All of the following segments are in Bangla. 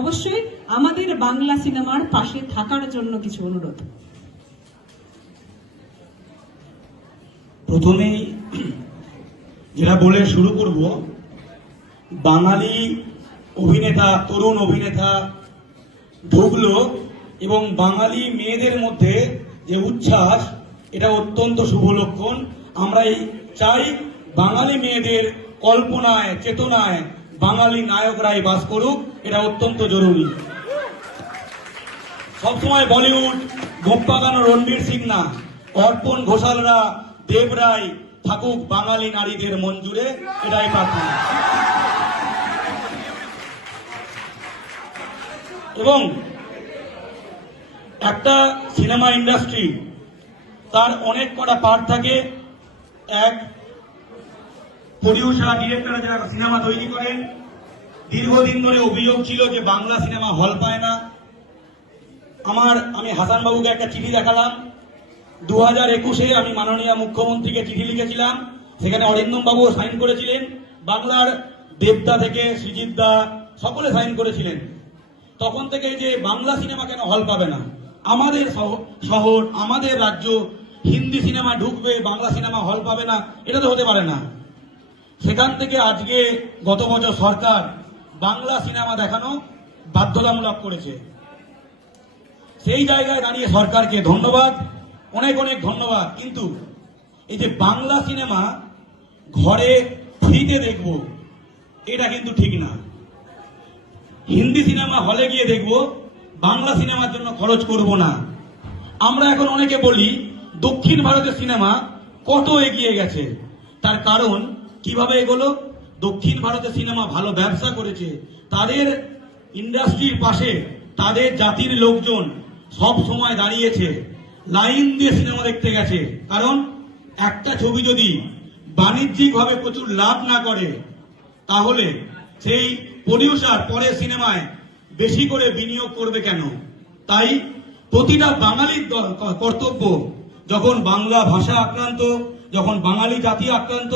অবশ্যই আমাদের বাংলা সিনেমার পাশে থাকার জন্য কিছু অনুরোধ। প্রথমেই যেটা বলে শুরু করব, বাঙালি অভিনেতা, তরুণ অভিনেতা ঢুকলো এবং বাঙালি মেয়েদের মধ্যে যে উচ্ছ্বাস, এটা অত্যন্ত শুভ লক্ষণ। আমরা চাই বাঙালি মেয়েদের কল্পনায়, চেতনায় বাঙালি নায়করাই বাস করুক, এটা অত্যন্ত জরুরি। সবসময় বলিউড গোপ্পা গানো রণবীর সিং না, অর্পণ ঘোষালরা, দেব রায় থাকুক বাঙালি নারীদের মন জুড়ে, এটাই প্রার্থনা। এবং একটা সিনেমা ইন্ডাস্ট্রি, তার অনেক কটা পার্ট থাকে। এক, প্রডিউসার, ডিরেক্টর যারা সিনেমা তৈরি করেন, দীর্ঘদিন ধরে অভিযোগ ছিল যে বাংলা সিনেমা হল পায় না। আমি হাসান বাবুকে একটা চিঠি দেখালাম। 2021-এ আমি মাননীয় মুখ্যমন্ত্রীকে চিঠি লিখেছিলাম, সেখানে অরিন্দম বাবু সাইন করেছিলেন, বাংলার দেবদা থেকে সৃজিত দা সকলে সাইন করেছিলেন। তখন থেকে যে বাংলা সিনেমা কেন হল পাবে না, আমাদের শহর, আমাদের রাজ্য হিন্দি সিনেমা ঢুকবে, বাংলা সিনেমা হল পাবে না, এটা তো হতে পারে না। সেখান থেকে আজকে গত বছর সরকার বাংলা সিনেমা দেখানো বাধ্যতামূলক করেছে। সেই জায়গায় দাঁড়িয়ে সরকারকে ধন্যবাদ, অনেক অনেক ধন্যবাদ। কিন্তু এই যে বাংলা সিনেমা ঘরে ফ্রিতে দেখব, এটা কিন্তু ঠিক না। হিন্দি সিনেমা হলে গিয়ে দেখব, বাংলা সিনেমার জন্য খরচ করব না। আমরা এখন অনেকে বলি দক্ষিণ ভারতের সিনেমা কত এগিয়ে গেছে, তার কারণ কিভাবে এগোলো? দক্ষিণ ভারতের সিনেমা ভালো ব্যবসা করেছে, তাদের ইন্ডাস্ট্রির পাশে তাদের জাতির লোকজন সব সময় দাঁড়িয়েছে, লাইন দিয়ে সিনেমা দেখতে গেছে। কারণ একটা ছবি যদি বাণিজ্যিকভাবে প্রচুর লাভ না করে, তাহলে সেই প্রডিউসার পরের সিনেমায় বেশি করে বিনিয়োগ করবে কেন? তাই প্রতিটা বাঙালির কর্তব্য, যখন বাংলা ভাষা আক্রান্ত, যখন বাঙালি জাতি আক্রান্ত,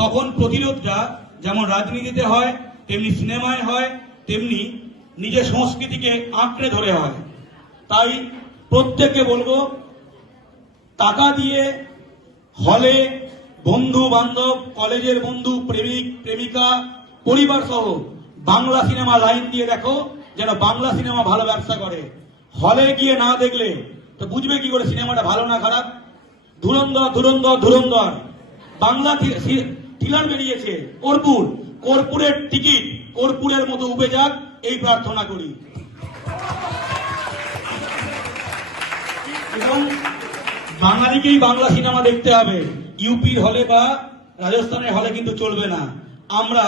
তখন প্রতিরোধটা যেমন রাজনীতিতে হয়, তেমনি সিনেমায় হয়, তেমনি নিজের সংস্কৃতিকে আঁকড়ে ধরে হয়। তাই প্রত্যেককে বলবো, টাকা দিয়ে হলে বন্ধু বান্ধব, কলেজের বন্ধু, প্রেমিক প্রেমিকা, পরিবার সহ বাংলা সিনেমা লাইন দিয়ে দেখো, যেন বাংলা সিনেমা ভালো ব্যবসা করে। হলে গিয়ে না দেখলে তো বুঝবে কি করে সিনেমাটা ভালো না খারাপ? ধুরন্ধর ধুরন্ধর ধুরন্ধর বাংলা থ্রিলার বেরিয়েছে, কর্পূরের টিকিট কর্পূরের মতো উবে যাক, এই প্রার্থনা করি। এবং বাঙালিকেই বাংলা সিনেমা দেখতে হবে, ইউপির হলে বা রাজস্থানের হলে কিন্তু চলবে না। আমরা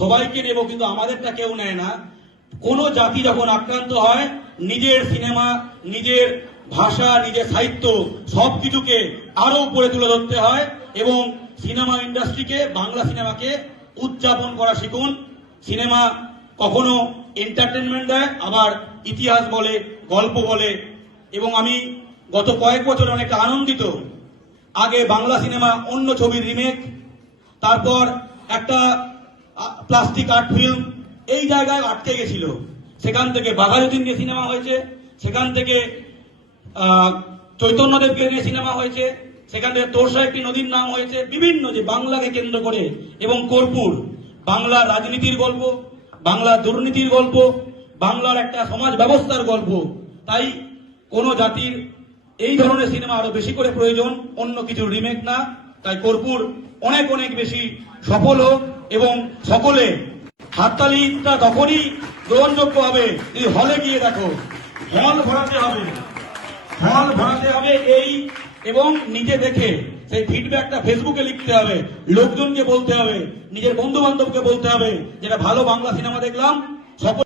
সবাইকে নেব, কিন্তু আমাদেরটা কেউ নেয় না। কোন জাতি যখন আক্রান্ত হয়, নিজের সিনেমা, নিজের ভাষা, নিজের সাহিত্য সবকিছুকে আরো উপরে তুলে ধরতে হয়। এবং সিনেমা ইন্ডাস্ট্রিকে, বাংলা সিনেমাকে উদযাপন করা শিখুন। সিনেমা কখনো এন্টারটেনমেন্ট দেয়, আবার ইতিহাস বলে, গল্প বলে। এবং আমি গত কয়েক বছর অনেকটা আনন্দিত। আগে বাংলা সিনেমা অন্য ছবির রিমেক, তারপর একটা প্লাস্টিক আর্ট ফিল্ম, এই জায়গায় আটকে গেছিল। সেখান থেকে বাঘাযতীন নিয়ে সিনেমা হয়েছে, সেখান থেকে চৈতন্যদেবকে নিয়ে সিনেমা হয়েছে, সেখান থেকে তোরসা একটি নদীর নাম হয়েছে। বিভিন্ন যে বাংলাকে কেন্দ্র করে, এবং কর্পূর বাংলা রাজনীতির গল্প, বাংলা দুর্নীতির গল্প, বাংলার একটা সমাজ ব্যবস্থার গল্প। তাই কোন জাতির এই ধরনের সিনেমা আরো বেশি করে প্রয়োজন, অন্য কিছু রিমেক না। তাই কর্পূর অনেক অনেক বেশি সফল হোক, এবং সকলে হাততালিটা তখনই গ্রহণযোগ্য হবে যদি হলে গিয়ে দেখো। হল ভরাতে হবে, হল ভরাতে হবে এই, এবং নিজে দেখে সেই ফিডব্যাকটা ফেসবুকে লিখতে হবে, লোকজনকে বলতে হবে, নিজের বন্ধু বান্ধবকে বলতে হবে, যেটা ভালো বাংলা সিনেমা দেখলাম। সকল